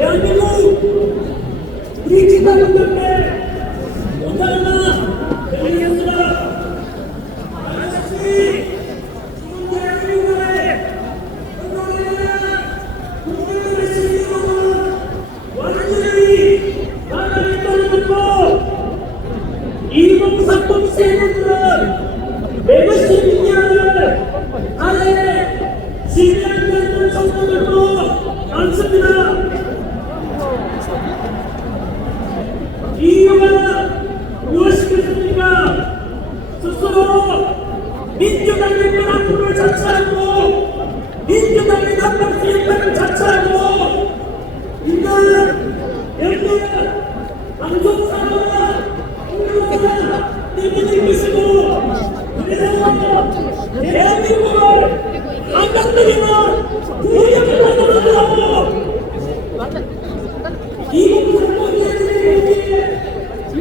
대한민국 우리 기사분들께 감사합니다. 드리겠습니다. 다시 좋은 대한민국의 건강한 국민들의 시민으로 완전히 나라를 떠나고 2030 세대들은 메가시 미디어를 아래 지배하는 정부들도 많습니다. 이유가 무엇이겠습니까? 스스로 민주당의 변화를 자처하고 민주당의 나쁜 일들을 자처하고 인간 여기에 방송사고가 우리가 때문에 것이고 그래서 대한민국을 안간들이나 부역을 만들어내고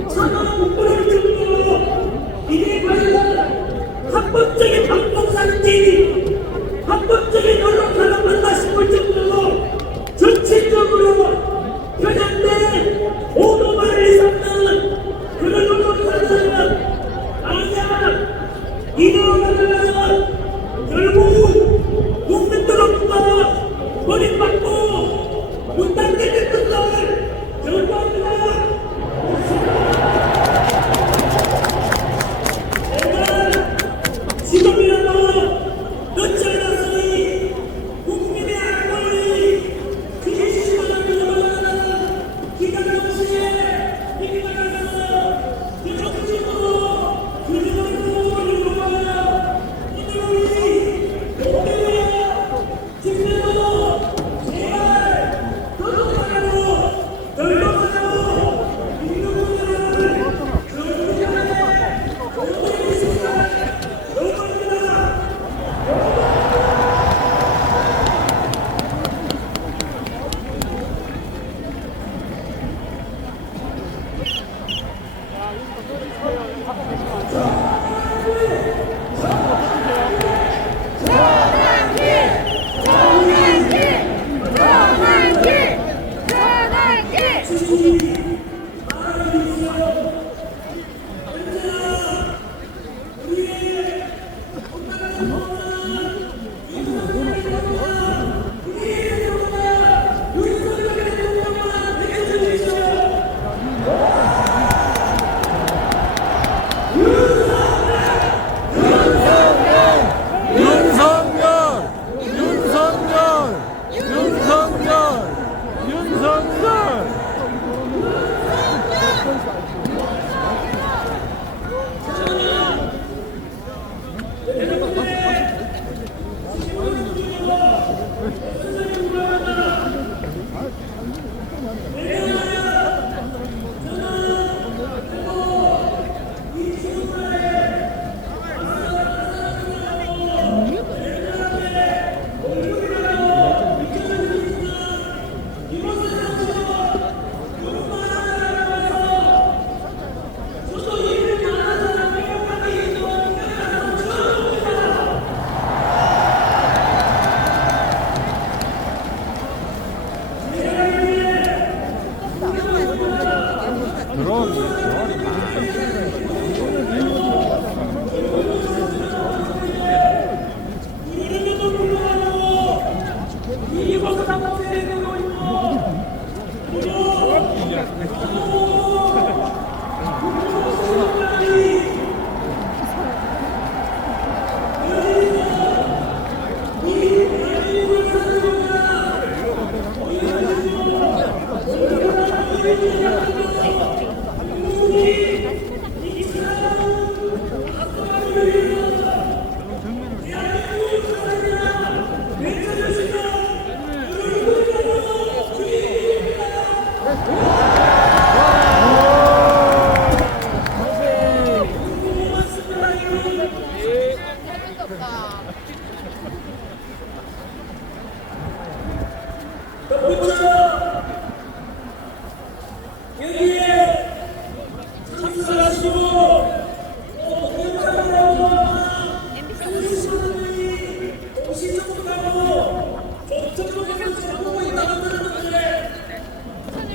차가운 목소리를 들고 이게 과연 합법적인 방송사인지 합법적인 언론사를 만나 싶을 정도로 전체적으로 편향된 오도발을 삼는 그런 언론사들은 아니야 이들은 결국 국민들로부터 버림받고 분단되는 것을 결과합니다. 지금이라도 늦지 않았으니 국민의 안보를 진실보다 밀어나가는 기가정시에 힘나가서 기정식으로 그들을 이루어가며 이들이 모두가 직면으로 제발 더더가고 덜더가고 민주국민을 결국에 모두의 시간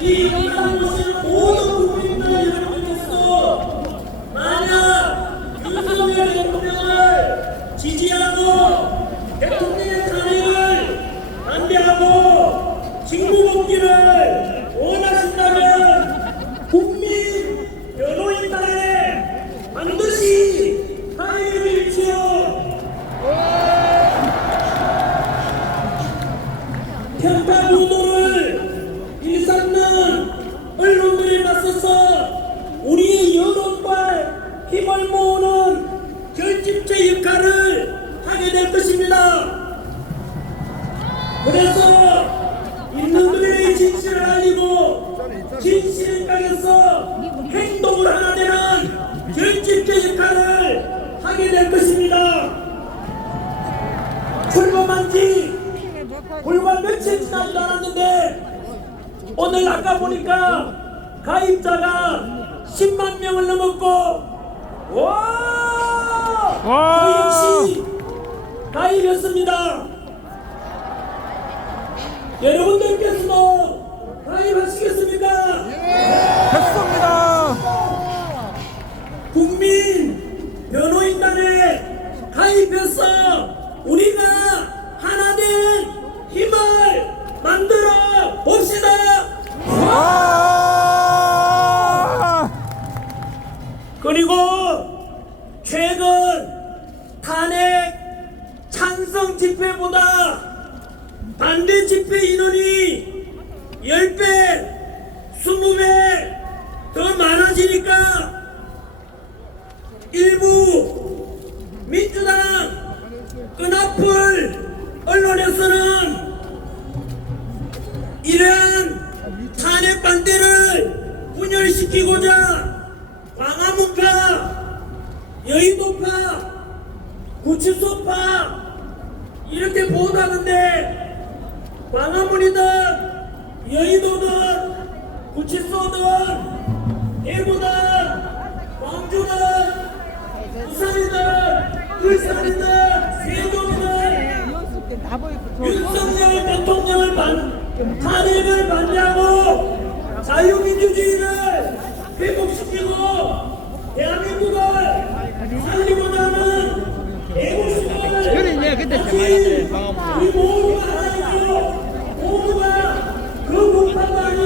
이 영상을 보시는 모든 국민들 여러분께서 만약 윤석열 대통령을 지지하고 대통령의 탄핵을 반대하고 직무복귀를 원하신다면 국민 변호인단에 반드시 가입을 주시오. 편파 보도를 일삼는 언론들에 맞서서 우리의 여론과 힘을 모으는 결집체 역할을 하게 될 것입니다. 그래서 인민들에게 진실을 알리고 진실을 향해서 행동을 하나 되는 결집체 역할을 하게 될 것입니다. 출범한 지 불과 며칠 지나지도 않았는데 오늘 아까 보니까 가입자가 10만 명을 넘었고 저 역시 가입했습니다. 여러분들께서도 가입하시겠습니까? 했습니다. 국민 변호인단에 가입해서 우리가 하나 된 힘을 만들어 봅시다. 그리고 최근 탄핵 찬성 집회보다 반대 집회 인원이 10배, 20배 더 많아지니까 일부 민주당 끈앞을 언론에서는 이러한 탄핵 반대를 분열시키고자 광화문파, 여의도파, 구치소파 이렇게 보도하는데 광화문이든 여의도든 구치소든 대구든 광주든 부산이든 울산이든 세종이든 윤석열 대통령을 탄핵을 반대하고 자유민주주의를 회복시키고 대한민국을 살리고자 하는 애국심을 같이 우리 모두가 하나이고 모두가 그 목표만이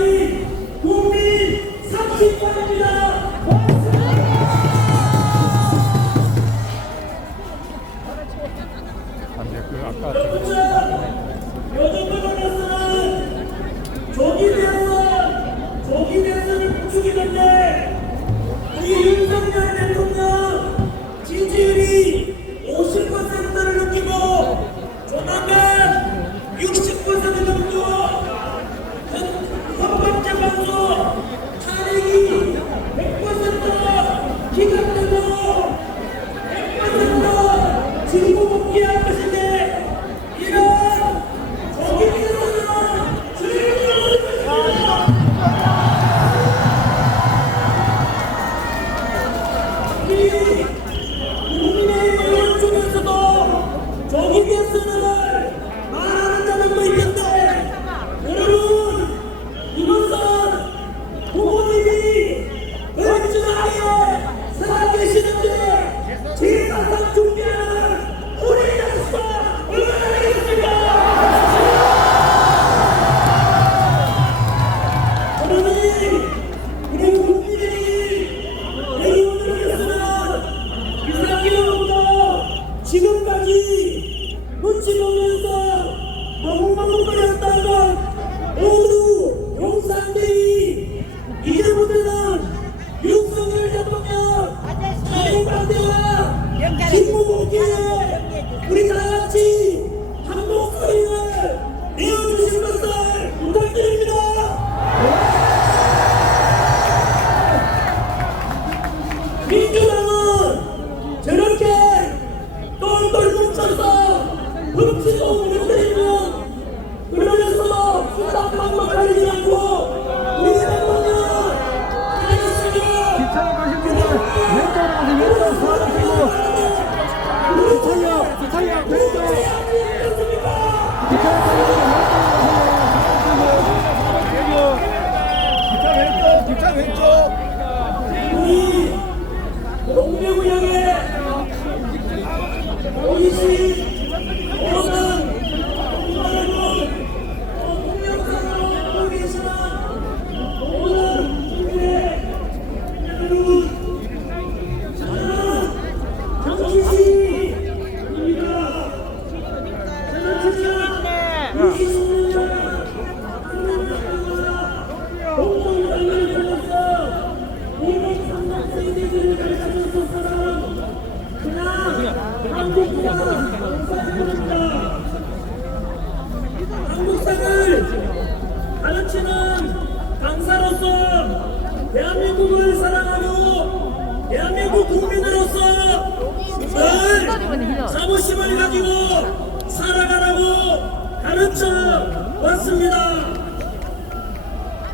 국민 30만입니다. 요즘 언론에서는 조기 대선을 부추기는데 우리 윤석열 대통령 지지율이 50%를 넘기고 조만간 60% 정도 자부심을 가지고 살아가라고 가르쳐 왔습니다.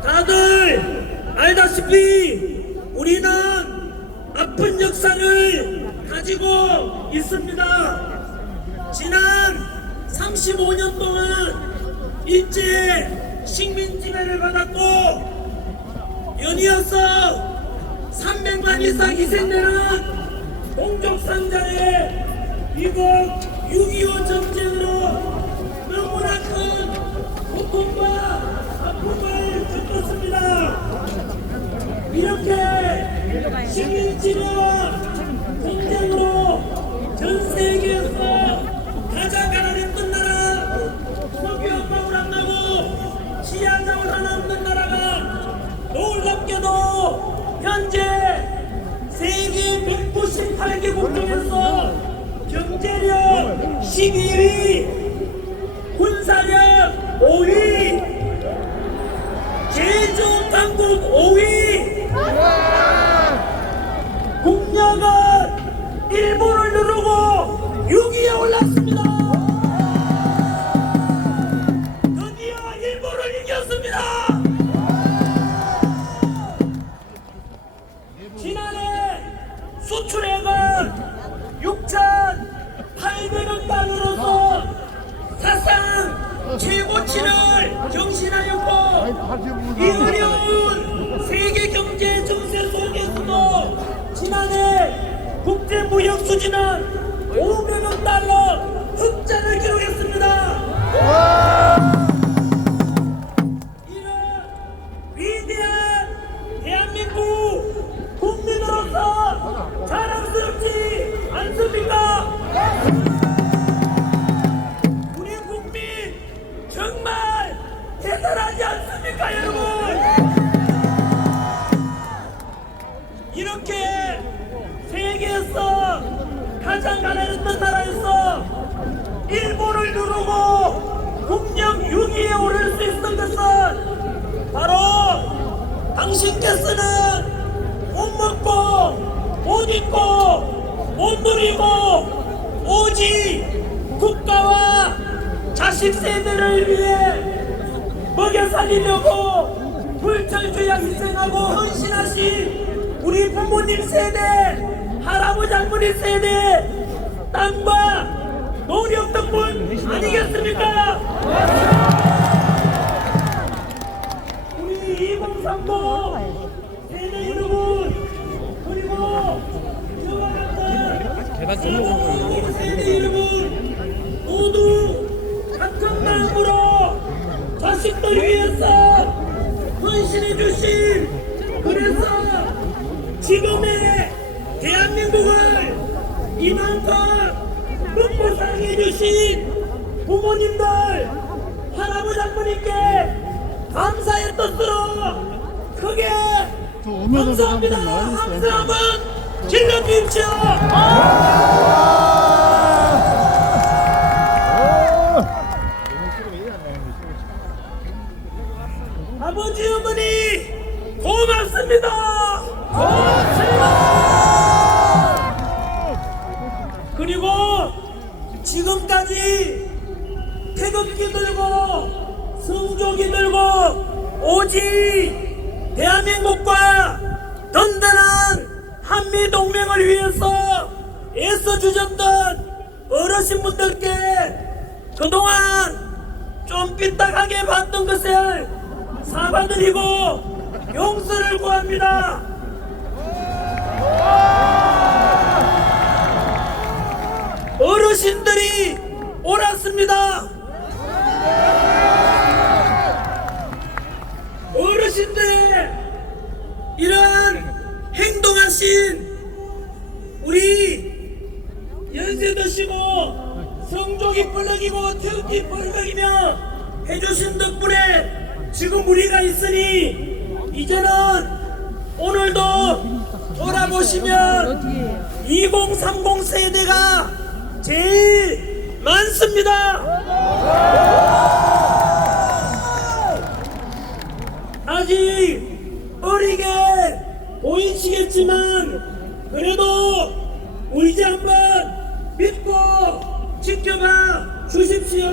다들 알다시피 우리는 아픈 역사를 가지고 있습니다. 지난 35년 동안 일제 식민 지배를 받았고 연이어서 300만 이상 희생되는 동족상자의 미국 6.25 전쟁으로 너무나 큰 고통과 아픔을 겪었습니다. 이렇게 식민지배와 전쟁으로 전 세계에서 가장 가난했던 나라, 석유화방울 안 나고 치안장을 하나 없는 나라가 놀랍게도 현재 세계 198개국 중에서 경제력 12위, 군사력 5위, 제일 좋은 강국 5위, 국력은 일본을 누르고 6위에 올랐습니다. 드디어 일본을 이겼습니다. 지난해 수출액은 6,800억 달러로서 사상 최고치를 경신하였고 이 어려운 세계 경제 정세 속에서도 지난해 국제무역 수지는 500억 달러 흑자를 기록했습니다. 이런 위대한 대한민국 국민으로서 자랑스럽지 않습니까? 우리 국민 정말 대단하지 않습니까, 여러분? 이렇게 세계에서 가장 가난했던 나라에서 일본을 누르고 국력 6위에 오를 수 있었던 것은 바로 당신께서는 못 먹고 못 입고 못 누리고 오직 국가와 자식 세대를 위해 먹여 살리려고 불철주야 희생하고 헌신하신 우리 부모님 세대, 할아버지 할머니 세대 땅과 노력 덕분 아니겠습니까? 우리 2030 세대 여러분, 그리고 저와 같은 세대 여러분 모두 같은 마음으로 자식들 위해서 헌신해 주신, 그래서 지금의 대한민국을 이만큼 먹고 살게 해주신 부모님들, 할아버지 할머니께 감사의 뜻으로 크게 감사합니다. 함께 한번 질러주십시오. 아버지 어머니 고맙습니다. 고맙습니다. 그리고 지금까지 태극기 들고 성조기 들고 오직 대한민국과 든든한 한미동맹을 위해서 애써주셨던 어르신분들께 그동안 좀 삐딱하게 봤던 것을 사과드리고 용서를 구합니다. 어르신들이 옳았습니다. 어르신들의 이러한 행동하신 우리 연세 드시고 성족이 뻘럭이고 태극기 뻘럭이며 해주신 덕분에 지금 우리가 있으니 이제는 오늘도 돌아보시면 2030 세대가 제일 많습니다. 아직 어리게 보이시겠지만 그래도 우리 이제 한번 믿고 지켜봐 주십시오.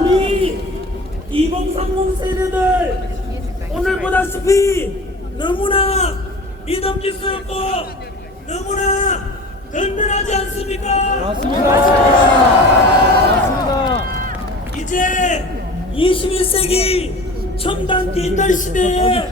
우리 2030 세대들 오늘 보다시피 너무나 믿음직스럽고 너무나 든든하지 않습니까? 맞습니다. 이제 21세기 첨단 디지털 시대에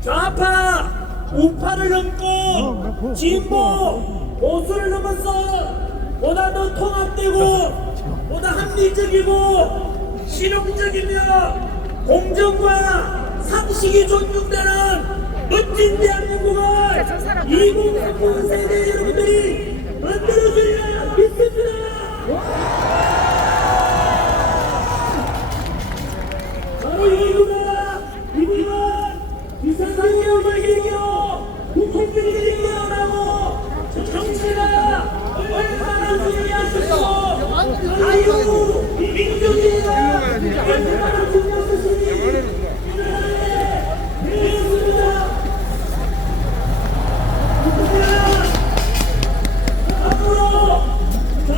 좌파 우파를 넘고 진보 보수를 넘어서 보다 더 통합되고 보다 합리적이고 실용적이며 공정과 상식이 존중되는 멋진 대한민국을 2030 세대 여러분들이 만들어주리라 믿습니다. 바로 이구나 비상상계획을 이겨 국민들이 깨어나고 정치가 얼마나 중요하시고 자유 민주주의가 얼마나 중요한 것인지 배웠습니다. 앞으로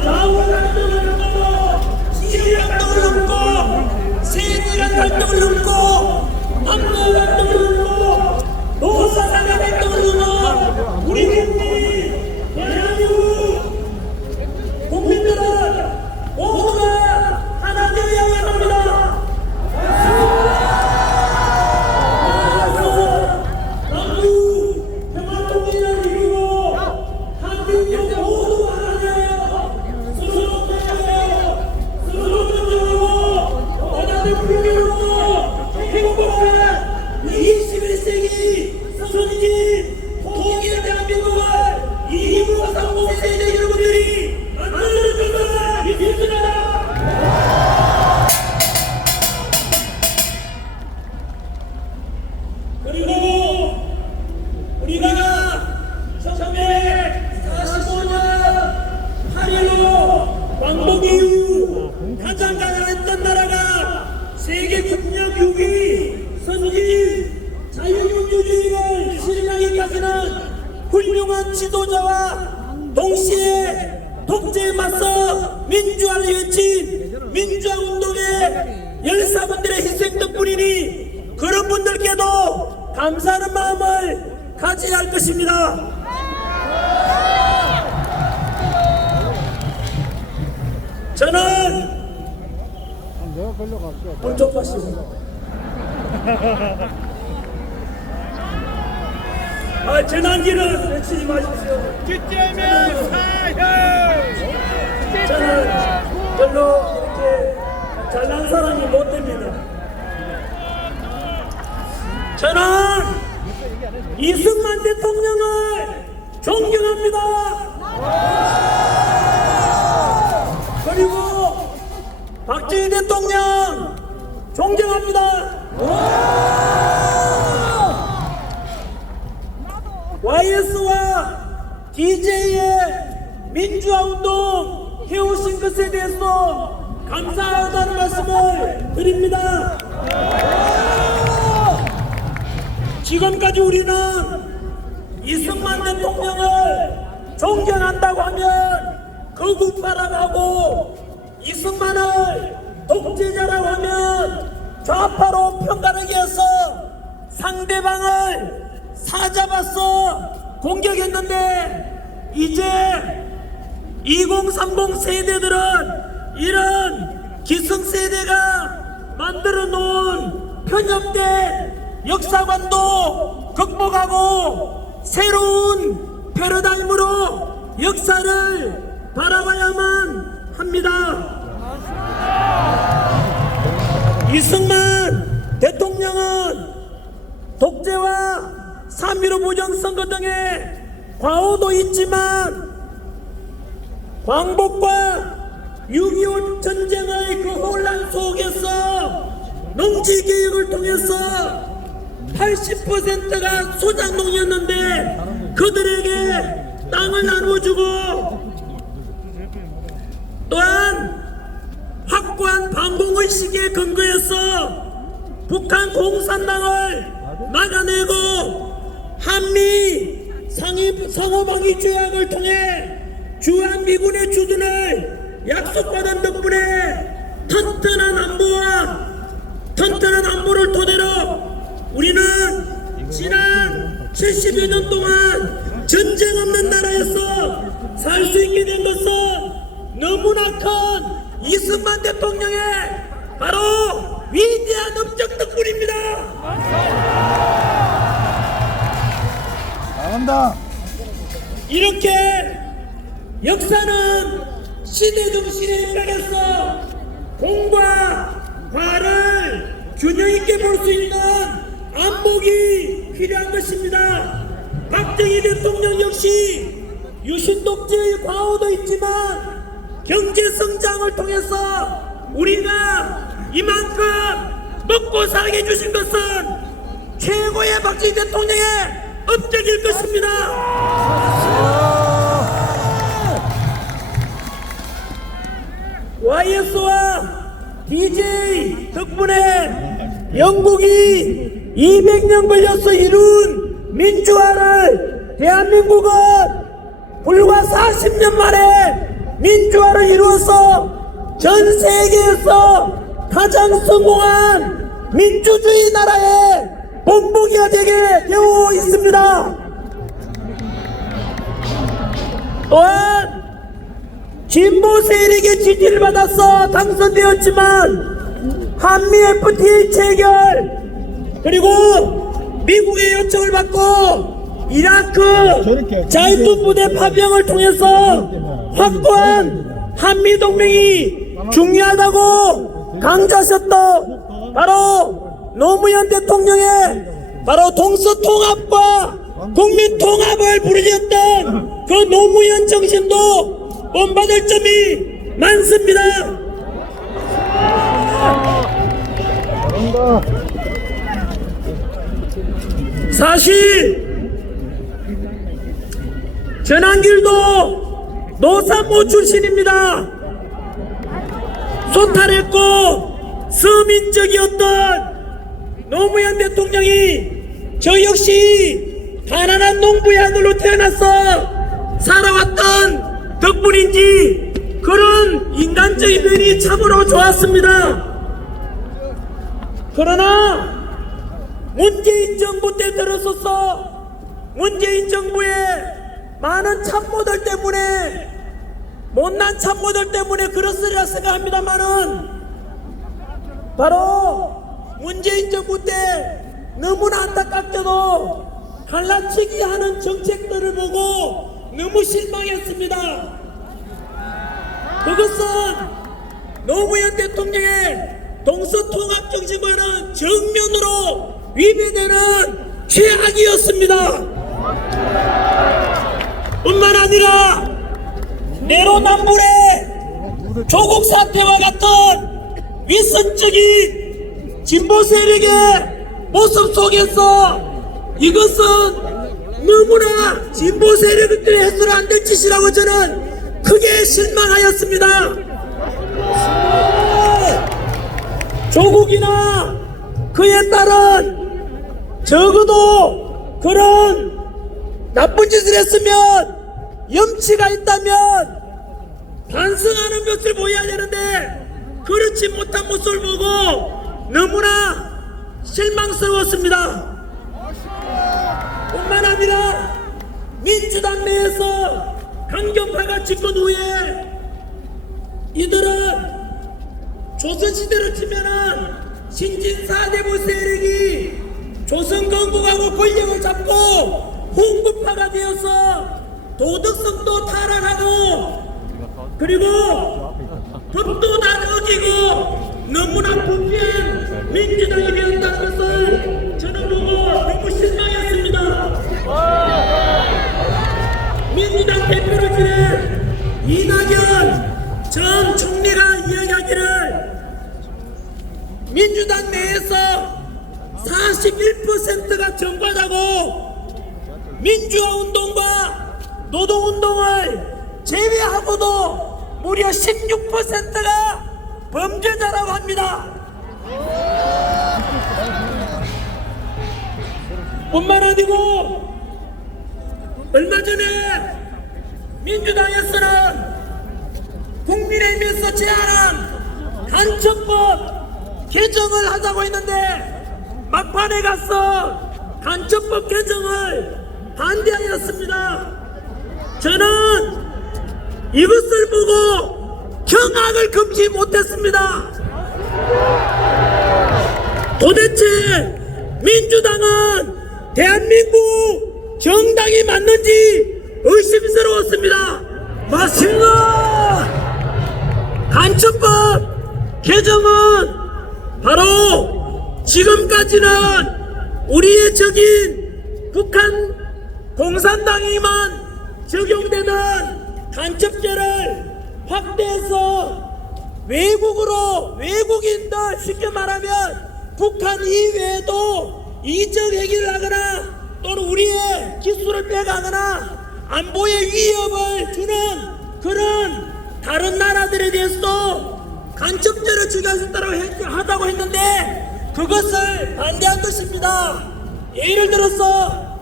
좌우간 갈등을 넘고 지역 갈등을 넘고 세대간 갈등을 넘고 남녀 갈등을 넘고 노사간 갈등을 넘어 우리 국민 대한민국 국민들은 모두가 하나 되어야 합니다. 나아가서 남북 평화통일을 이루고 한민족 모두 하나 되어 스스로 대하여 스스로 존중하고 나라를 풍요롭고 행복한 21세기 선진 통일 대한민국을 2030 세대 여러분들이 만들어줄 것을 믿습니다. 그리고 우리가 1945년 8.15 광복 이후 가장 가난했던 나라가 세계 국력 6위 선진 자유민주주의를 실현하기까지는 훌륭한 지도자와 동시에 독재에 맞서 민주화를 외친 민주화운동의 열사분들의 희생 덕분이니 그런 분들께도 감사하는 마음을 가져야 할 것입니다. 저는 내가 걸려갈게. 본적 봤습니다. 재난기는 외치지 마십시오. 뒷재면 사형. 저는 별로 이렇게 잘난 사람이 못 됩니다. 저는 이승만 대통령을 존경합니다. 그리고 박정희 대통령 존경합니다. YS와 DJ의 민주화운동 해오신 것에 대해서 감사하다는 말씀을 드립니다. 지금까지 우리는 이승만 대통령을 존경한다고 하면 거국파라고 하고 이승만을 독재자라고 하면 좌파로 평가하기 위해서 상대방을 사잡아서 공격했는데 이제 2030 세대들은 이런 기성세대가 만들어 놓은 편협된 역사관도 극복하고 새로운 패러다임으로 역사를 바라봐야만 합니다. 이승만 대통령은 독재와 3.15 부정선거 등의 과오도 있지만 광복과 6.25 전쟁의 그 혼란 속에서 농지개혁을 통해서 80%가 소작농이었는데 그들에게 땅을 나누어주고 또한 확고한 반공의식에 근거해서 북한 공산당을 막아내고 한미 상호방위 조약을 통해 주한미군의 주둔을 약속받은 덕분에 튼튼한 안보를 토대로 우리는 지난 70여 년 동안 전쟁 없는 나라에서 살 수 있게 된 것은 너무나 큰 이승만 대통령의 바로 위대한 업적 덕분입니다. 잘한다. 이렇게 역사는 시대정신의 입각에서 공과 과를 균형 있게 볼 수 있는 안목이 필요한 것입니다. 박정희 대통령 역시 유신독재의 과오도 있지만 경제성장을 통해서 우리가 이만큼 먹고 살게 해주신 것은 최고의 박정희 대통령의 업적일 것입니다. YS와 DJ 덕분에 영국이 200년 걸려서 이룬 민주화를 대한민국은 불과 40년 만에 민주화를 이루어서 전 세계에서 가장 성공한 민주주의 나라의 본보기가 되게 되어 있습니다. 또한 진보 세력의 지지를 받아서 당선되었지만 한미 FTA 체결 그리고 미국의 요청을 받고 이라크 자위도 부대 파병을 통해서 확고한 한미 동맹이 중요하다고 강조하셨던 바로 노무현 대통령의 바로 동서통합과 국민통합을 부르셨던 그 노무현 정신도 본받을 점이 많습니다. 사실 전한길도 노산모 출신입니다. 소탈했고 서민적이었던 노무현 대통령이 저 역시 가난한 농부의 아들로 태어나서 살아왔던 덕분인지 그런 인간적인 면이 참으로 좋았습니다. 그러나 문재인 정부 때 들어서서 문재인 정부의 많은 참모들 때문에 못난 참모들 때문에 그렇으리라 생각합니다만은 바로 문재인 정부 때 너무나 안타깝게도 갈라치기 하는 정책들을 보고 너무 실망했습니다. 그것은 노무현 대통령의 동서통합 정신과는 정면으로 위배되는 최악이었습니다. 뿐만 아니라 내로남불의 조국 사태와 같은 위선적인 진보 세력의 모습 속에서 이것은 너무나 진보 세력들이 해서는 안 될 짓이라고 저는 크게 실망하였습니다. 조국이나 그의 딸은 적어도 그런 나쁜 짓을 했으면 염치가 있다면 반성하는 것을 보여야 되는데 그렇지 못한 모습을 보고 너무나 실망스러웠습니다. 뿐만 아니라 민주당 내에서 강경파가 집권 후에 이들은 조선시대로 치면은 신진사대부 세력이 조선건국하고 권력을 잡고 홍구파가 되어서 도덕성도 타락하고 그리고 법도 다 어기고 너무나 부패한 민주당이 되었다는 것을 저는 보고 너무 실망했습니다. 민주당 대표를 지낸 이낙연 전 총리가 이야기하기를 민주당 내에서 41%가 정과자고 민주화 운동과 노동 운동을 제외하고도 무려 16%가 범죄자라고 합니다. 뿐만 아니고 얼마 전에 민주당에서는 국민의힘에서 제안한 간첩법 개정을 하자고 했는데 막판에 가서 간첩법 개정을 반대하였습니다. 저는 이것을 보고 경악을 금치 못했습니다. 도대체 민주당은 대한민국 정당이 맞는지 의심스러웠습니다. 맞습니다. 간첩법 개정은 바로 지금까지는 우리의 적인 북한 공산당에만 적용되는 간첩죄를 확대해서 외국인들 쉽게 말하면 북한 이외에도 이적 행위를 하거나 또는 우리의 기술을 빼가거나 안보에 위협을 주는 그런 다른 나라들에 대해서도 간첩죄를 적용하자고 했는데 그것을 반대한 것입니다. 예를 들어서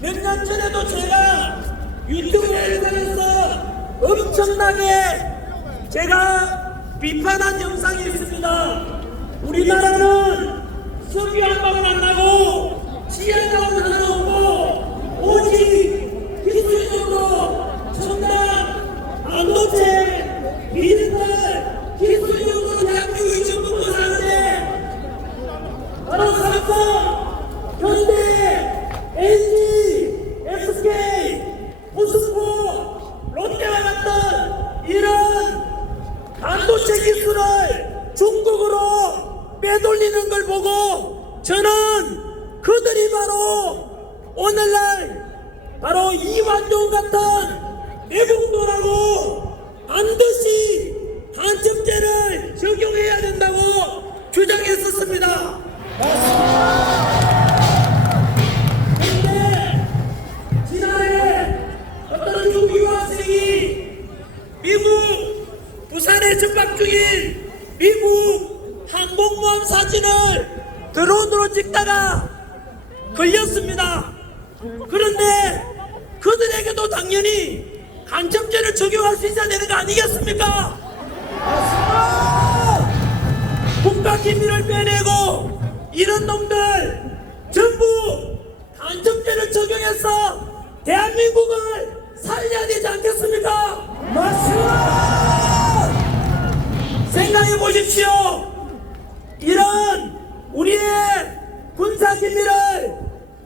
몇 년 전에도 제가 유튜브 영상에서 엄청나게 제가 비판한 영상이 있습니다. 우리나라는 석유 한방울 안 나고 지하가운 하나 없고 오직 기술적으로 첨단 반도체 미네랄 기술적으로 대한민국이 전부 먹고 사는데 바로 삼성, 현대, LG, SK, 포스코, 롯데와 같은 이런 반도체 기술을 중국으로 빼돌리는 걸 보고 저는 그들이 바로 오늘날 바로 이완용 같은 외국노라고 반드시 간첩죄를 적용해야 된다고 주장했었습니다. 그런데 지난해 어떤 중국 유학생이 미국 부산에 접박 중인 미국 항공모함 사진을 드론으로 찍다가 걸렸습니다. 그런데 그들에게도 당연히 간첩죄를 적용할 수 있어야 되는 거 아니겠습니까? 국가기밀을 빼내고 이런 놈들 전부 간첩죄를 적용해서 대한민국을 살려야 되지 않겠습니까? 맞습니다. 생각해 보십시오. 이런 우리의 군사기밀을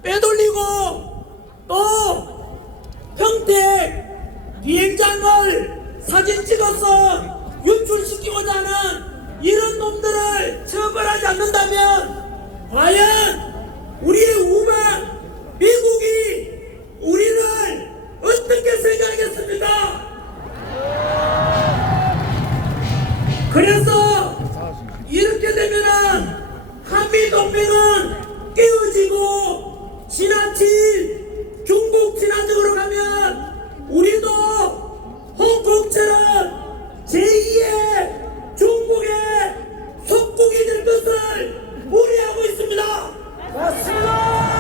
빼돌리고 또 평택 비행장을 사진 찍어서 유출시키고자 하는 이런 놈들을 처벌하지 않는다면 과연 우리의 우방 미국이 우리를 어떻게 생각하겠습니까? 그래서 이렇게 되면은 한미동맹은 깨어지고 지나친 중국 친화적으로 가면 우리도 홍콩처럼 제2의 중국의 속국이 될 것을 우려하고 있습니다. 맞습니다.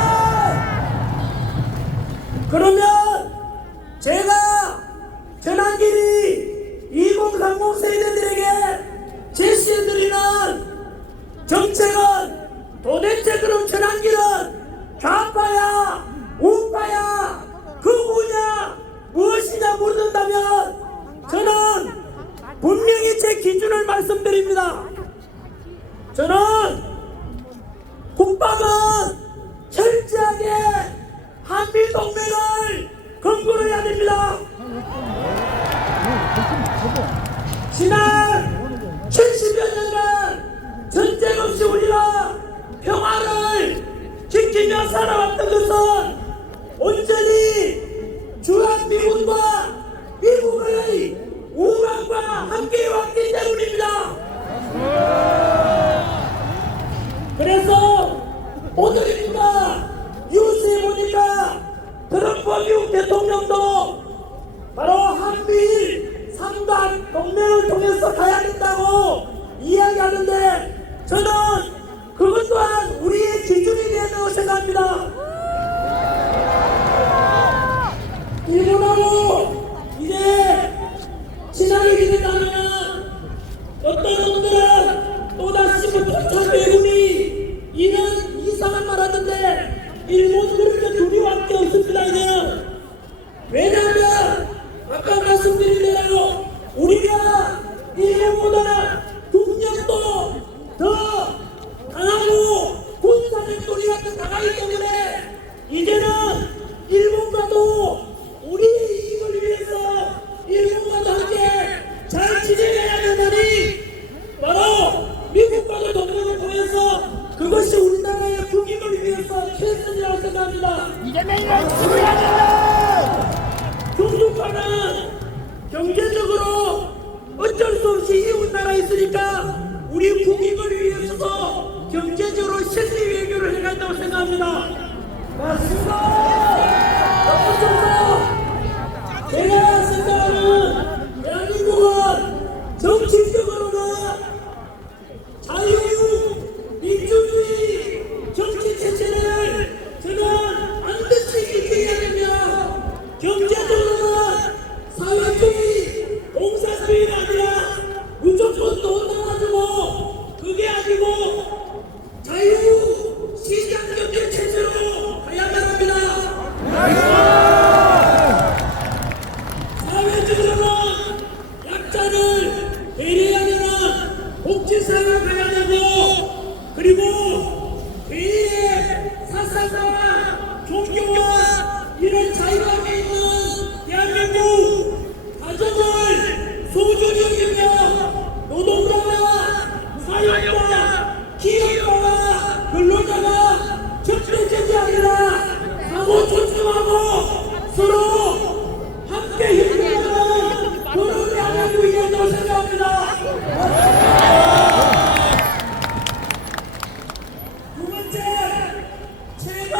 그러면 제가 전환길이 2030 세대들에게 제시해드리는 정책은 도대체 그럼 전환길은 좌파야 우파야 극우냐 무엇이냐 물는다면 저는 분명히 제 기준을 말씀드립니다. 저는 국방은 철저하게 한미동맹을 근거로 해야 됩니다. 지난 70여 년간 전쟁 없이 우리가 평화를 지키며 살아왔던 것은 온전히 주한미군과 미국의 우방과 함께 왔기 때문입니다. 그래서 오늘입니다. 뉴스에 보니까 트럼프 미국 대통령도 바로 한미일 3단 동맹을 통해서 가야 된다고 이야기하는데 저는 그것 또한 우리의 기준이 되는 생각합니다. 어떤 놈들은 또다시 토착 왜군이 이런 이상한 말 하는데 일본 그렇게 두려워할 게 없습니다. 이제는 왜냐하면 아까 말씀드린 대로 우리가 일본보다 국력도 더 강하고 군사력도 같은 강하기 때문에 이제는 일본과도 우리의 이익을 위해서 일본과도 함께 잘 지내야 되다니 바로 미국과도 동맹을 통해서 그것이 우리나라의 국익을 위해서 최선이라고 생각합니다. 이재명이랑 죽어야 된다. 중국과는 경제적으로 어쩔 수 없이 이웃 나라에 있으니까 우리 국익을 위해서도 경제적으로 실리 외교를 해야 한다고 생각합니다. 맞습니다. 제가 생각하는 대한민국은 정치적으로는 자유, 민주주의, 정치 체제를 저는 반드시 지켜야 됩니다. 경제적으로는 사회주의, 공산주의가 아니라 무조건 돈 나가지고 그게 아니고 자유, 시장 경제 체제로 가야만 합니다. 사회적으로는 약자를 배려하는 복지사회가 가야 되고 그리고 개인의 사상과 종교와 이런 자유함이 있는 대한민국 가정을 소중히 여기며 노동자와 사회자, 기업가와 근로자가 적대적이 아니라 상호 존중하고 서로 함께 힘내는 그런 대한민국이 된다고 생각합니다. 두 번째, 최근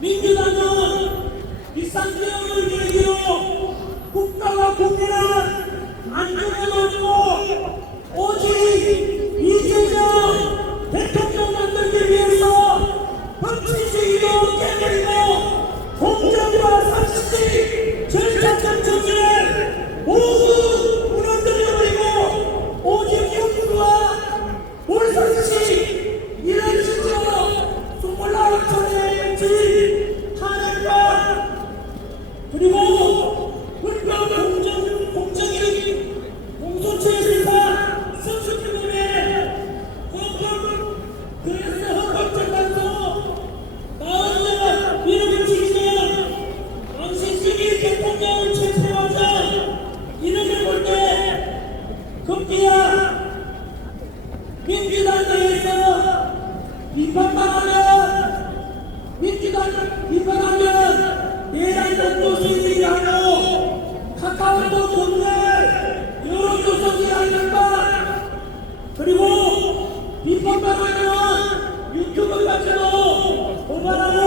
민주당은 비상계엄을 계기로 국가와 국민을 안전에 놓고 오직 이재명 대통령 만들기 위해서 법치주의도 깨버리고 공정과 상식, 절차적 정의를 모두 무너뜨려버리고 오직 윤리와 몰상식 이런 식으로 29천의 지 탄핵과 그리고 불법 공정인 공소체 심사 선수팀에 헌법재판소 나오는 밀어붙이기는 당신들이 대통령을 체포하자 이름을 볼 때 급기야 민주당 내에서 민주당을 비판하면 내란 공동수행이 하고 카카오톡 공개 여론조사기 하는가 그리고 비판하면 유튜브 가지고 고발하고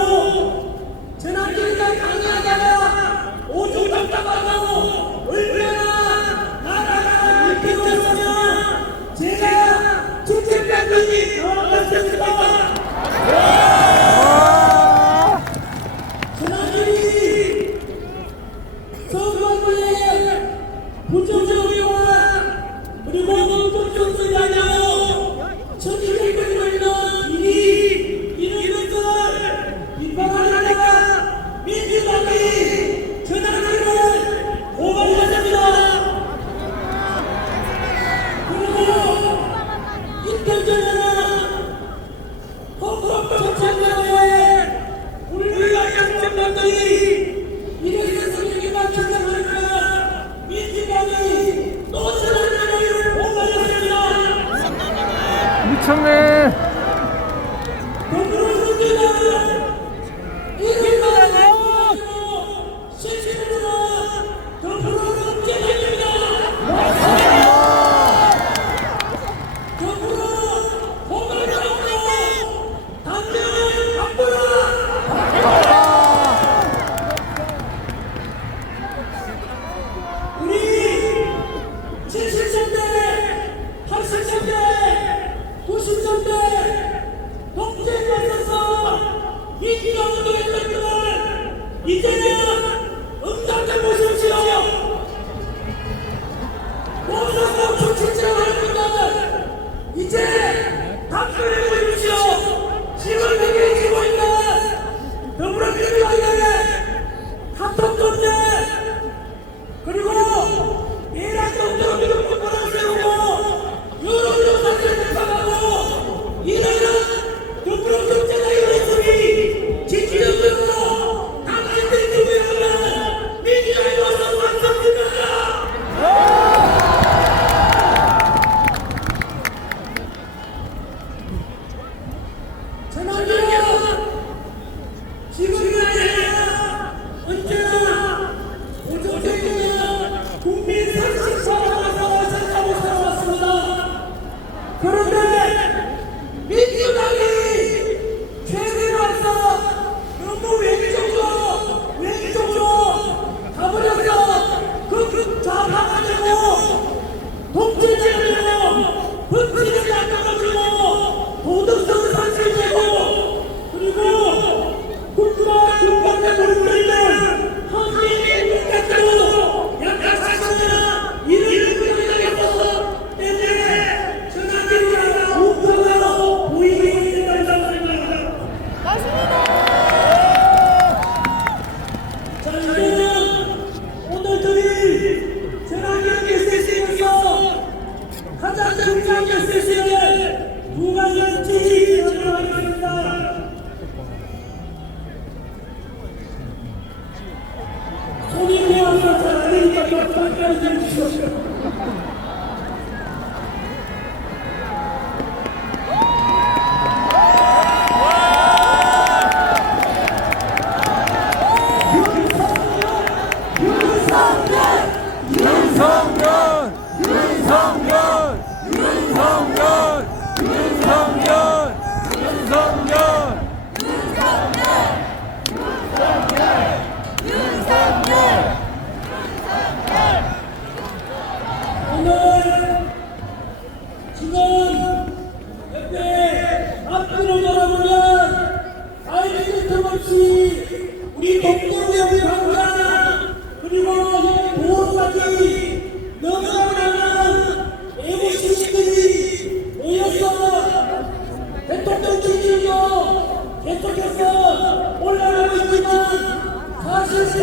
재난기가 강요하다가 오죽 답답하고 얼마나 나라가 일피고 있으면 제가 직책변경이 나왔습니다. 재난기이 선거구의 부정적 의혹과 그리고 공정성이 아니고 천지적인 있는 이런 것을 비판하다가 민주당이 전환을 고발해야 됩니다. 그리고 이틀 전에는 헌법재판소에 우리가 양정당들이 이렇게 성격이 찾아가니까 민주당이 또 전환을 고발했습니다. 미쳤네. 우리 70년대, 80년대, 90년대 지금 옆에 앞뒤로 돌아보면 알지 틈없이 우리 동료의 강자 그리고 도원까지 너무나 많은 외국 시민들이 모여서 대통령 지지율도 계속해서 올라가고 있지만 사실상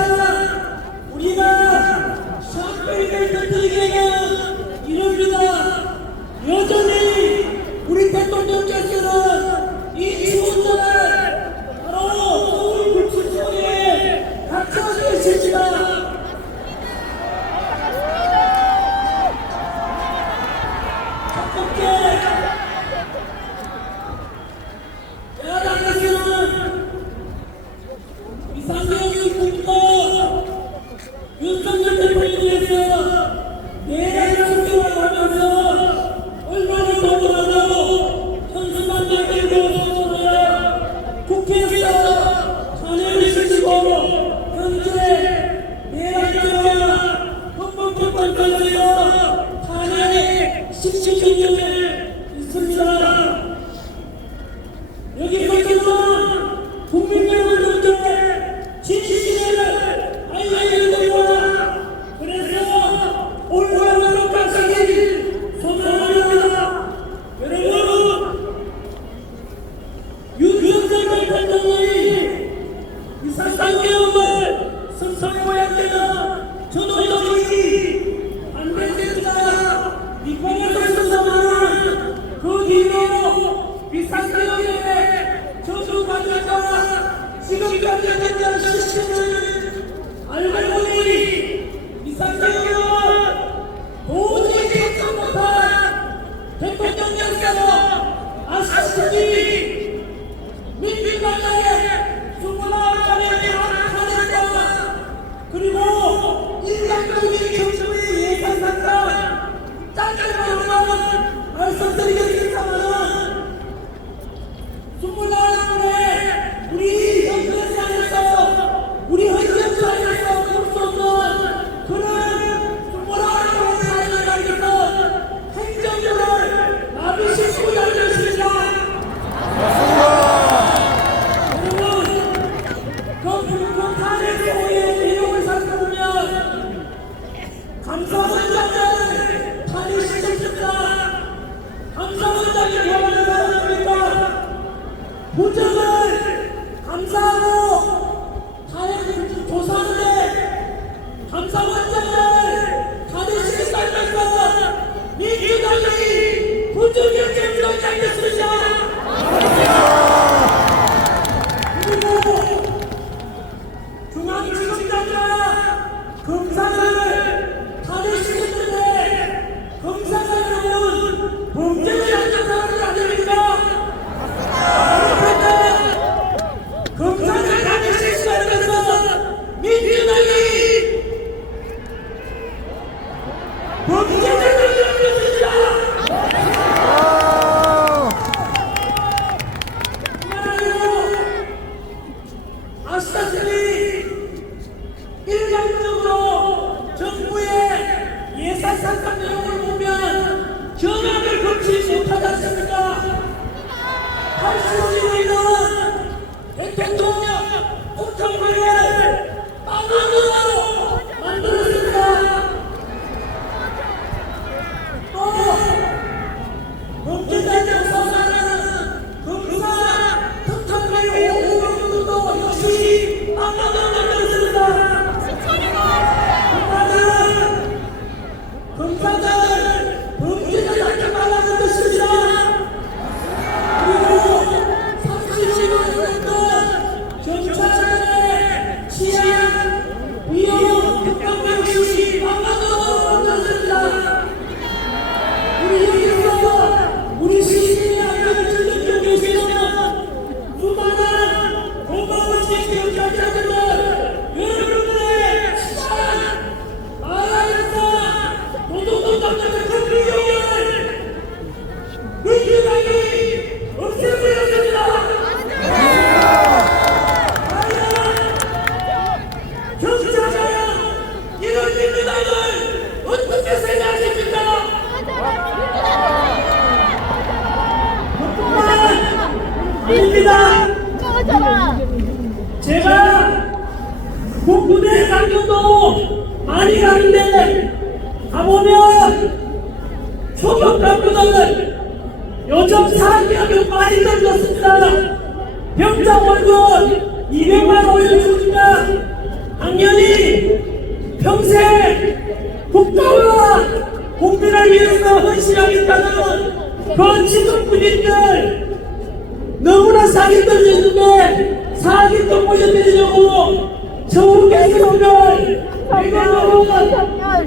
우리가 샴페인을 터뜨리기에는 이릅니다. 여전히 우리 대통령께서는 이 지원자를 바로 서울 불출소에 갇혀 계십니다. 첫 번째, 야당에서는 이상경이 국도 윤석열 대통령에서 내란 성격을 하면서 얼마나 도전하고 현수막을 들고 서서야 국회에서 탄핵을 시키고 현재 내란죄와 헌법재판소에서 탄핵 시키는 중에 있습니다. 여기서는 국민 여러분들께 진실을 알려드립니다. 그래서 올바른 것까지 소망합니다. 여러분, 윤석열 대통령이 이사상계엄을 승선해야 되는 저도적이 반대된다 비판에서 있었다면 그 뒤로 비상계엄의 저주받을까 지금까지 했던 시스템을 알고 보니 비상계엄은 도저히 참지 못한 대통령께서 아시다시피 민주당의 29차례의 탄핵과 그리고 일반적인 정치의 예산상과 짧게만 말씀드리겠습니다만 29차례 우리 현대사에서 우리 헌정사에서 볼 수 없는 그런 29차례를 가지고 행정부를 막으실 수가 있습니다. 여러분, 탄핵 소의 내용을 살펴보면 감사원장을 탄핵시켰습니다. 감사원장이 뭐라는 사람입니까? 부정을 감사하고 탄핵 조사하는데 감사원장을 탄핵시켰다면서 민주당이 부정의 정당장이었습니다. 그리고 중앙지검장과 검사를 탄핵시켰는데 검사장은 범죄를 하는 사람이 아닙니까? 그런데 검사를 탄핵시키면서 민주당이 범죄를 일으켰습니다. 아시다시피 일반적으로 정부의 예산상과 내용을 보면 경악을 금치 못하지 않습니까? 80년 있는 대통령 국정부를 빵으로 만들었습니다. 또 범죄자의 조사하는 검사 특검의 5%도 역시 빵으로 만들었습니다. 검사들 범죄자답게 말하는 것입니다. 그리고 30년 정도 경찰의 치안 위협 아닙니다. 꺼져라. 제가 군부대 강연도 많이 가는데 가보면 초병감보다는 요즘 사기하면 많이 떨어졌습니다. 병장 월급 200만 올려줍니다. 당연히 평생 국가와 국민을 위해서 헌신하겠다는 그 지도부님들 너무나 사기 떨어졌는데 사기 또 보여드리려고 저우개 수업을 100만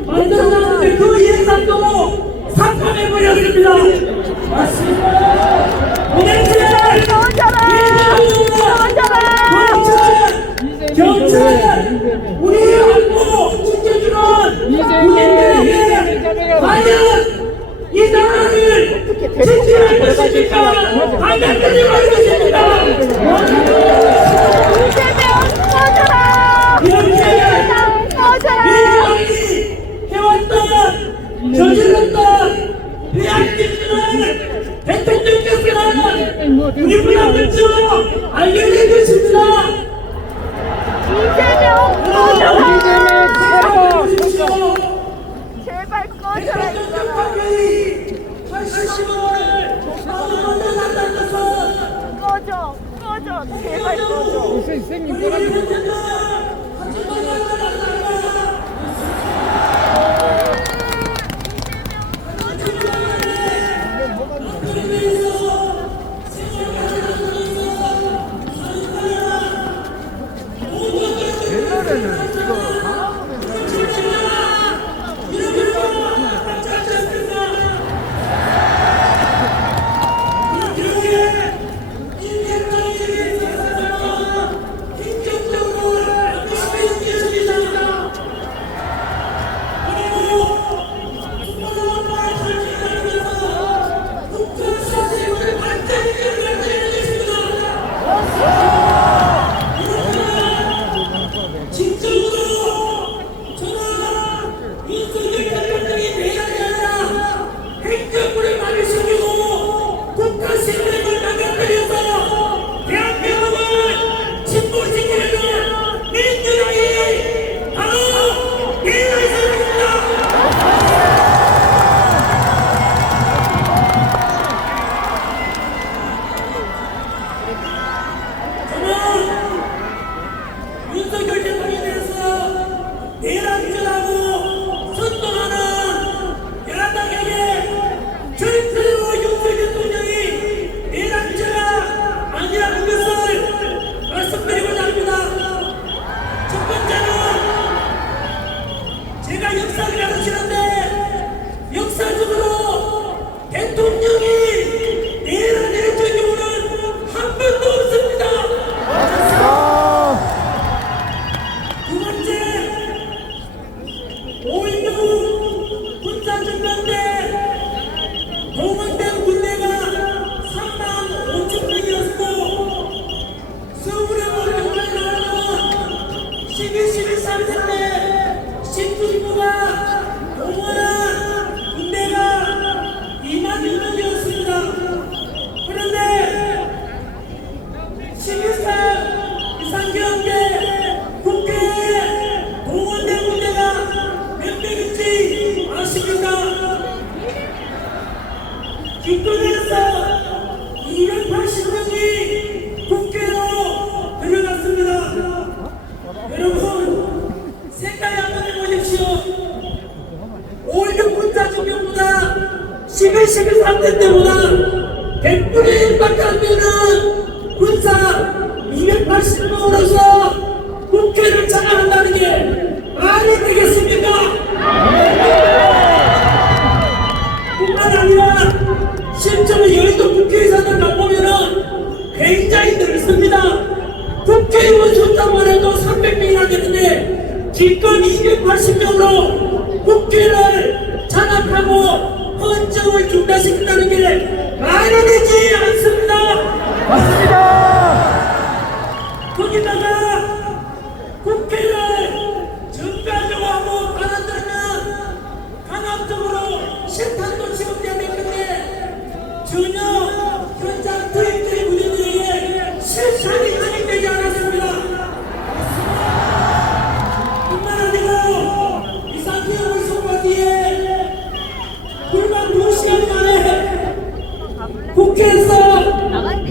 만들어놨는데 그 예산도 삭감해버렸습니다. 맞습니다. 은행들, 경찰, 우리 안보 지켜주는 국민들에게 과연 이 나라를 지키할 것입니까? 반갑게 할 것입니다. 이렇게 민주당이 해왔던 저질렀던 대한민국을 대통령께서는 우리 문화문주 알려낼 것입니다. 이재명 꺼져라. 생각해보십시오. 제발 꺼져라. 대통령 관계의 80을 나눠 난다는 것은 꺼져. 꺼져. 제발 꺼져. 선생님 꺼라고. 옛날에는 이거 윤석열 대통령에 대해서 내란죄라고 선동하는 야당에게 절대로 윤석열 대통령이 내란죄가 아니라는 것을 말씀드리고자 합니다. 첫 번째는 제가 역사를 가르치는데 역사적으로 대통령이 내란의 경우는 한 번도 없습니다. 두 번째, 5.16 군사정변때 동원된 군대가 3만 5천 명이었고 서울에 오른쪽까지 나오는 12.3세 때 신군부가 동원한 군대가 2만 명이었습니다. 그런데 11살 이상경계 국회에 동원된 군대가 몇 명인지 아십니까? 기권에서 280명이 국회로 들어갔습니다. 여러분 생각해 한번 해보십시오. 5.16 군사정변보다 11.3대 때보다 100분의 1밖에 안 되는 군사 280명으로서 국회를 장악한다는 게 말이 되겠습니까? 뿐만 아니라 실제로 여의도 국회의사들 가보면은 굉장히 넓습니다. 국회의원 숫자만 해도 300명이나 되는데 기껏 280명으로 국회를 장악하고 헌정을 중단시킨다는 게 말이 되지 않습니다. 맞습니다. 거기다가 국회를 정가하려고 하고 받아들면 강압적으로 실탄도 지급돼야 될 건데 전혀 현장 투입된 군인들에게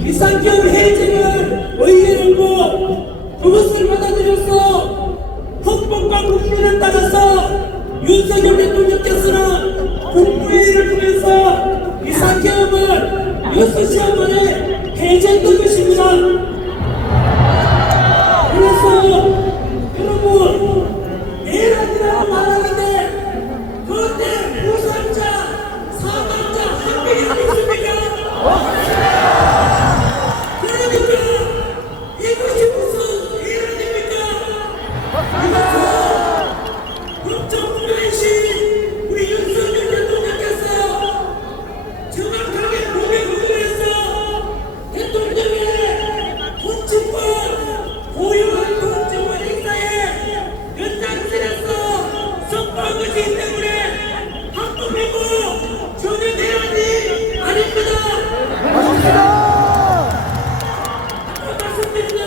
이상경 해직을 의결했고 그것을 받아들여서 헌법과 국민을 따라서 윤석열 대통령께서는 국무회의를 통해서 이상경을 6시간 만에 해제했던 것입니다. 그래서 여러분 내란이라고 말하는데 그런데 부상자, 사망자 한 명이 어디 있습니까? 그러니까 이것이 무슨 내란입니까? 이것은 국정부의신 우리 윤석열 대통령께서 정확하게 고백을 해서 대통령의 통치권 고유한 통치권 행사에 연장선에서 선포한 것이기 때문에 합법이고 전혀 내란이 아닙니다. 말씀드리죠.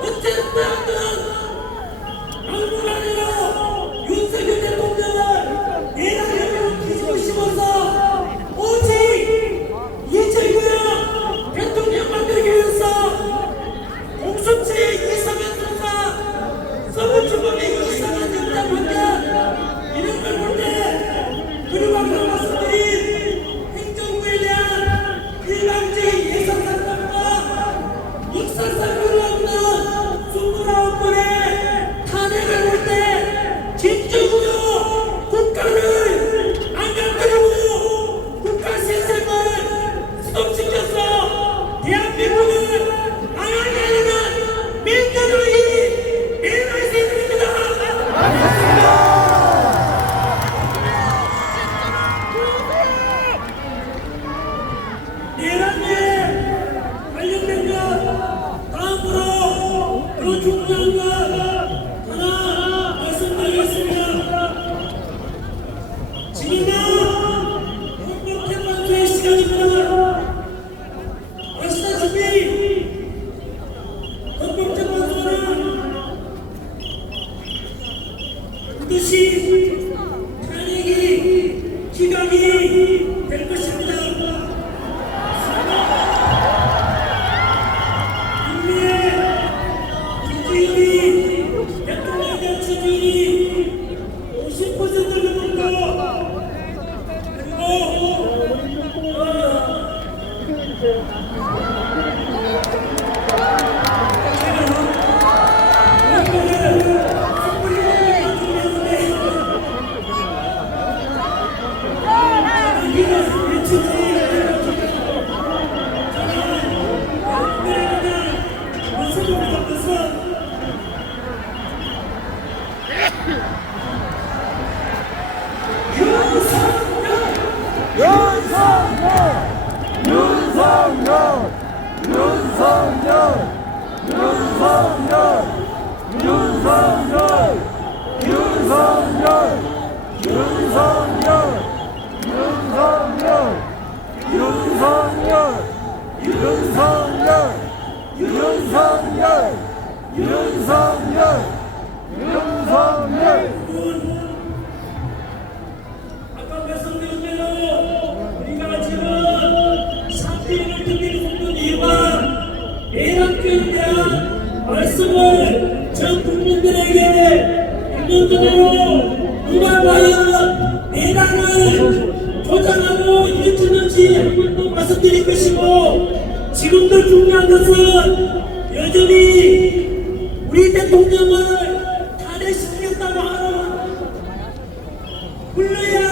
어쨌든 당분간이요 윤석열 대통령을 내란으로 뒤집어 씌워서 오직 이재명 대통령 만들기 위해서 공수처의 이상한 수사, 서울중앙의 이상한 영장 판결 이런 걸 볼 때 그리고 아까 말씀드린 행정부에 대한 일방적인 예산상과 역사상으로 없는 29번의 탄핵을 볼 때 진정으로 국가를 안간거리고 국가 시스템을 스톱시켜서 대한민국을 망하게 하는 민주주의 내란입니다. 내란에 관련된 것 다음으로 그 중요한 것 하나 말씀드리겠습니다. 지금은 헌법재판소의 시간입니다. 아시다시피 헌법재판소는 반드시 탄핵이 기각이 될 것입니다. 국민의 지지율이 대통령에 대한 지지율이 50%를 넘고 아까 말씀드린 대로 우리가 지금 샤피를 듣기를 속는 이유가 내란죄에 대한 말씀을 전 국민들에게 있는 그대로 누가 과연 내란을 조장하고 일으켰는지 한번 더 말씀드릴 것이고 지금도 중요한 것은 여전히 우리 대통령을 탄핵시키겠다고 하는 불러야